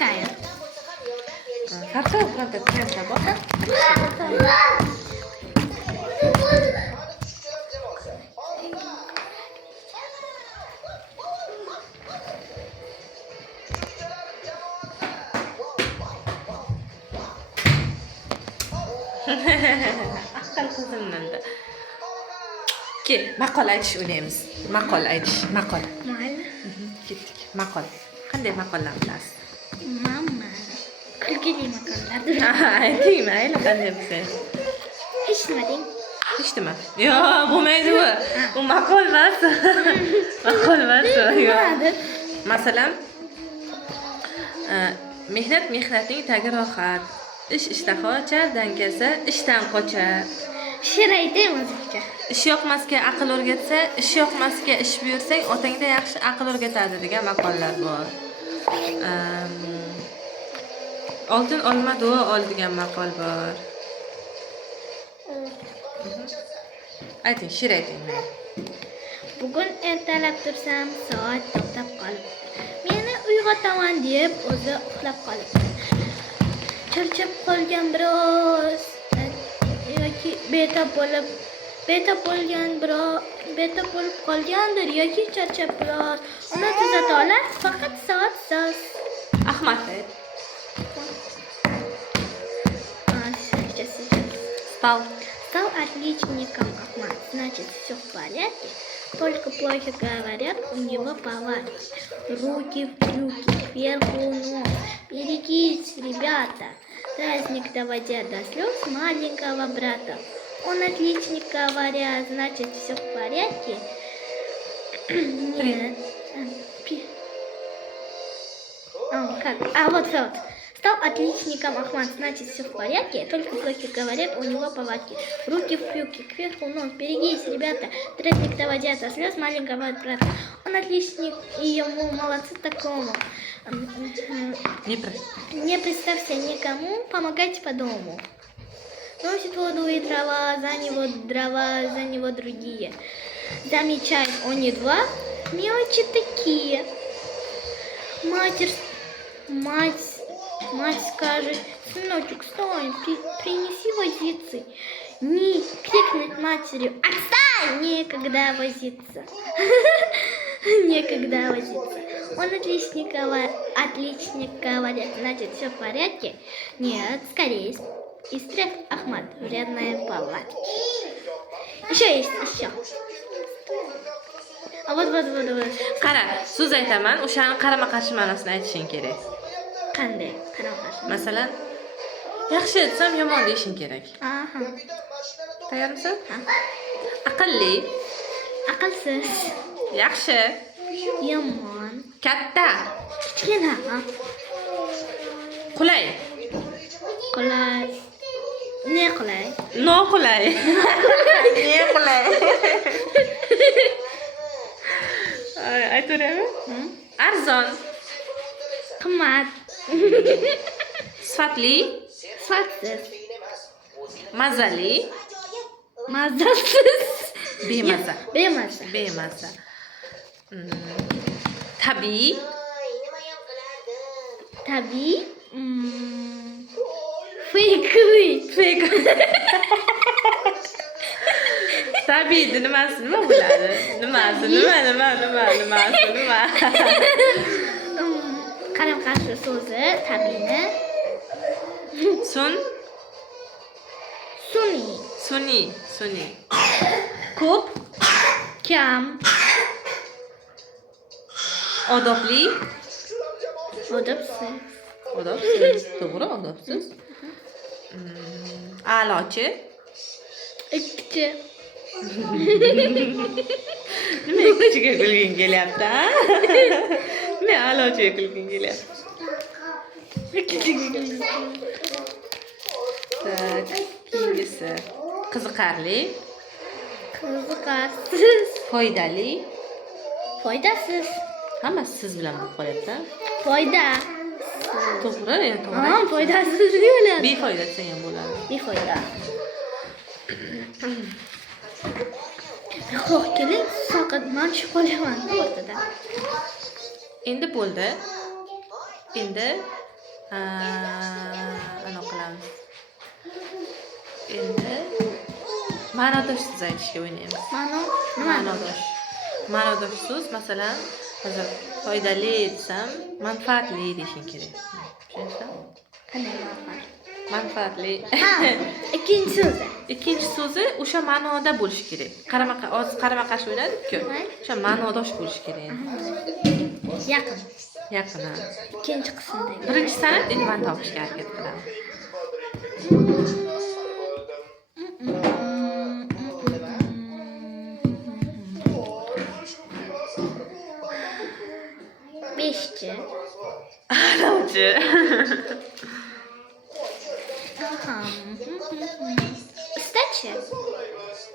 Skier. Farqi yo'q, bironta trendda bor. Aql qizimnanda. Ke, maqol aytish o'ynaymiz. Maqol aytish, maqol. Mayli. Ketdik. Maqol. Qanday maqollar bilasiz? Mamma. Kulgili maqollar. Ayting, mayli, qanday bo'lsa. Eshitmading? Eshitdimi? Yo'q, bo'lmaydi bu. Bu maqol emas. Maqol emas. Yo'q. Masalan, mehnat mehnatning tagi rohat. Ish ishtaha ochar, dangasa ishdan qochar. She'r aytaymi o'zimcha? Ish yoqmasga aql o'rgatsa, ish yoqmasga ish buyursang, otangda yaxshi aql o'rgatadi degan maqollar bor. Oltin olma duo ol degan maqol bor. Ayting, she'r ayting. Bugun ertalab tursam, soat to'xtab qolibdi. Meni uyg'otaman deb o'zi uxlab qolibdi. Charchab qolgan biroz yoki betob bo'lib qolgandir yoki charchab biroz. Uni tuzata olar, faqat soat soz. Ahmad. Стал. Стал отличником Ахмад. Значит, все в порядке. Только плохо говорят, у него повадки. Руки в брюки, кверху ног. Берегись, ребята. Праздник доводя до слез маленького брата. Он отличник, говорят, значит, все в порядке. Нет. Как? Вот. Стал отличником Ахмад, значит, все в порядке. Только плохи говорят, у него повадки. Руки в брюки, кверху ног. Берегись, ребята. Праздник доводя до слез маленького брата. Он отличник, и ему молодцы такому. Не представься никому, помогайте по дому. Носит воду и дрова, за него другие. Замечает он едва, мелочи такие. Мать скажет: сыночек, стой, принеси возиться. Не крикнуть матерью: отстань, некогда возиться. Некогда возиться. Он отличник, говорят, значит, все в порядке? Нет, скорее. Истреб Ахмад, вредная палатки. Еще есть, еще. А вот. Qara, so'z aytaman, o'shani qarama-qarshi ma'nosini aytishing kerak. Qanday? Qarama-qarshi. Masalan, yaxshi desam yomon deyishing kerak. Aha. Tayyormisan? Aqlli, Aqlsiz. yaxshi, Yomon. katta, Kichkina. qulay, Qulay. Ne qulay? noqulay. Ne qulay? Aytaveraymi? Arzon, Qimmat. sifatli, Sifatsiz. mazali, Mazasiz. bemaza. Bemaza. Tabiiy, Tabiiy. Fake. tabiiyni nimasi nima bo'ladi? Nimasi? Nima? Qarama-qarshi so'zi tabiiyni. Sun'iy. Ko'p, Kam. odobli, Odobsiz. to'g'ri, odobsiz. A'lochi. Ikkichi. Nima ikkichiga kulging kelyapti, ha? Nima a'lochiga kulging kelyapti? Tak, keyingisi. Qiziqarli, Qiziqarsiz. foydali. Foydasiz. Hammasi siz bilan bo'lib qolyapti. Foyda. To'g'ri, to'g'ri. Foydasiz bo'ladi. Befoyda desang ham bo'ladi. Befoyda. Xo'p, keling, soqit man tushib qolyaman o'rtada. Endi bo'ldi. Endi ana qilamiz. Endi ma'nodosh so'z aytishga o'ynaymiz. Ma'no nima? Ma'nodosh. Ma'nodosh so'z, masalan, hozir foydali desam, manfaatli deyishing kerak. Tushunsam? Qanday manfaat? Manfaatli. Ha, ikkinchi so'zi. Ikkinchi so'zi o'sha ma'noda bo'lishi kerak. Qarama-qarshi o'ynadik-ku. O'sha ma'nodosh bo'lishi kerak endi. Yaqin. Yaqin. Ikkinchi qismdagi. Birinchi san'at endi men topishga harakat qilaman. Beshchi. Alovchi. Aha. Ustachi.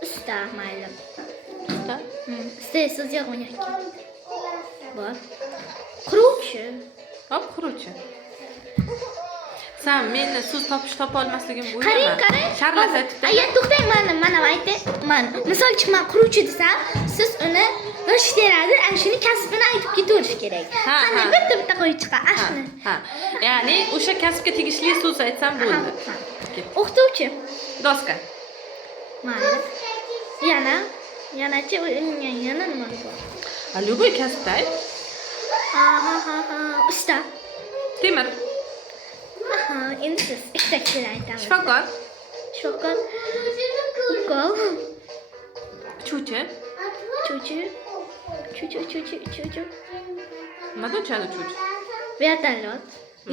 Usta mayli. Usta so'z yo'q o'ynayki. Bor. Quruvchi. Hop, quruvchi. Sen meni so'z topa olmasligim bu Qarang. Sharlas aytibdi. Aya to'xtang, mana aytay. Misol uchun men quruvchi desam, siz uni g'isht teradi, ana shuni kasbini aytib ketaverish kerak. Qanday bitta qo'yib chiqa, ashni. Ha. Ya'ni o'sha kasbga tegishli so'z aytsam bo'ldi. O'qituvchi. Doska. Mayli. Yanachi, yana nima bor? Любой kasbda ayt. Ha. Usta. Temir. Aha, endi siz ikkita kishini aytamiz. Shifokor. Shifokor. Ukol. Uchuvchi. Chuchu. Nima uchadi uchuvchi? Vertolyot.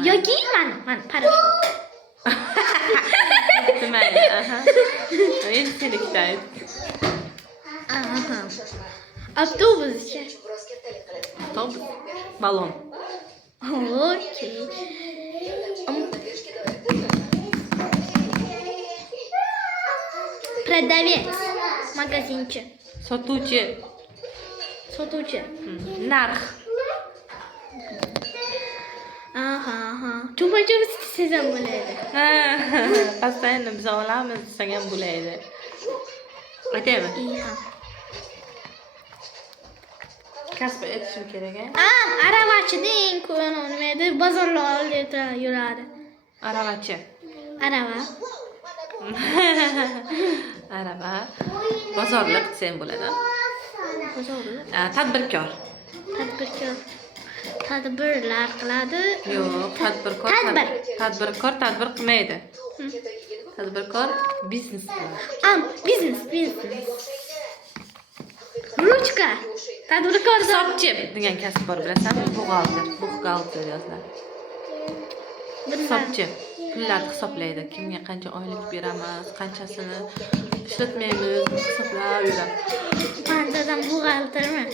Yoki mana parashyut. Mayli, aha. Endi senikda ayt. Aha. Avtobuschi. Avtobus. Balon. Okey. Продавец. Magazinchi. Sotuvchi. Narx. Aha. Chupa-chups desam bo'ladi. Постоянно biz olamiz desam ham bo'ladi. Aytaymi? Aha. Kasb aytishim kerak, Aravachi deng, nima edi? Bozorlarda yuradi. Aravachi. Arava. Arava. Bozorliq desam bo'ladi. Bozorliq. Tadbirkor. Tadbirlar qiladi. Yo'q, tadbirkor. Tadbirkor tadbir qilmaydi. Tadbirkor biznes qiladi. Biznes. Ruchka. Tadbirkor Hisobchi degan kasb bor, bilasanmi? Buxgalter yoziladi. Hisobchi. Pullarni hisoblaydi. Kimga qancha oylik beramiz, qanchasini ishlatmaymiz, hisoblab yuradi. Qanchadan buxgaltermi?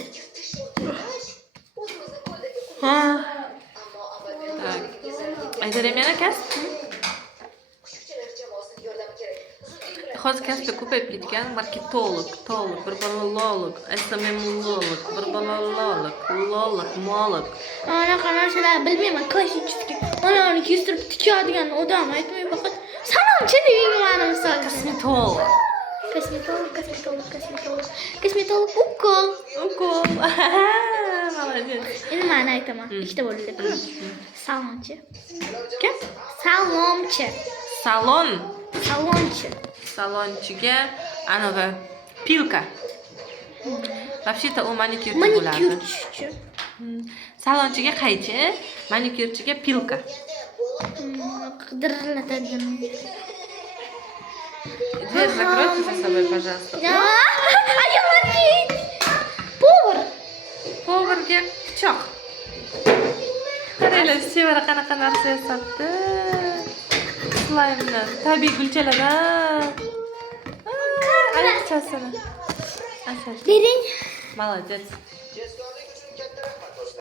Ha. Tak. Aytarim yana kasb. Hozir kasbda ko'payib ketgan marketolog, verbalolog, SMM-olog, molog. Anaqa narsalar bilmayman, klassический. Uni kestirib tikadigan odam aytmay faqat salomchi deyman ma'no misol. Kosmetolog ukol. Молодец. Endi ma'no aytaman. Ikkita bo'ldi. Salomchi. Kim? Salomchi. Salonchi. Salonchiga anaqa pilka. Вообще-то u manikyurchi bo'ladi. Manikyurchi. Salonchiga qaychi, manikyurchiga pilka. Qidiriladigan. Дверь закройте за собой, пожалуйста. Поварga pichoq. Qaranglar, sevara qanaqa narsa yasabdi. Slaymdan, tabiiy gulchalardan. Aytchasini. Bering. Молодец.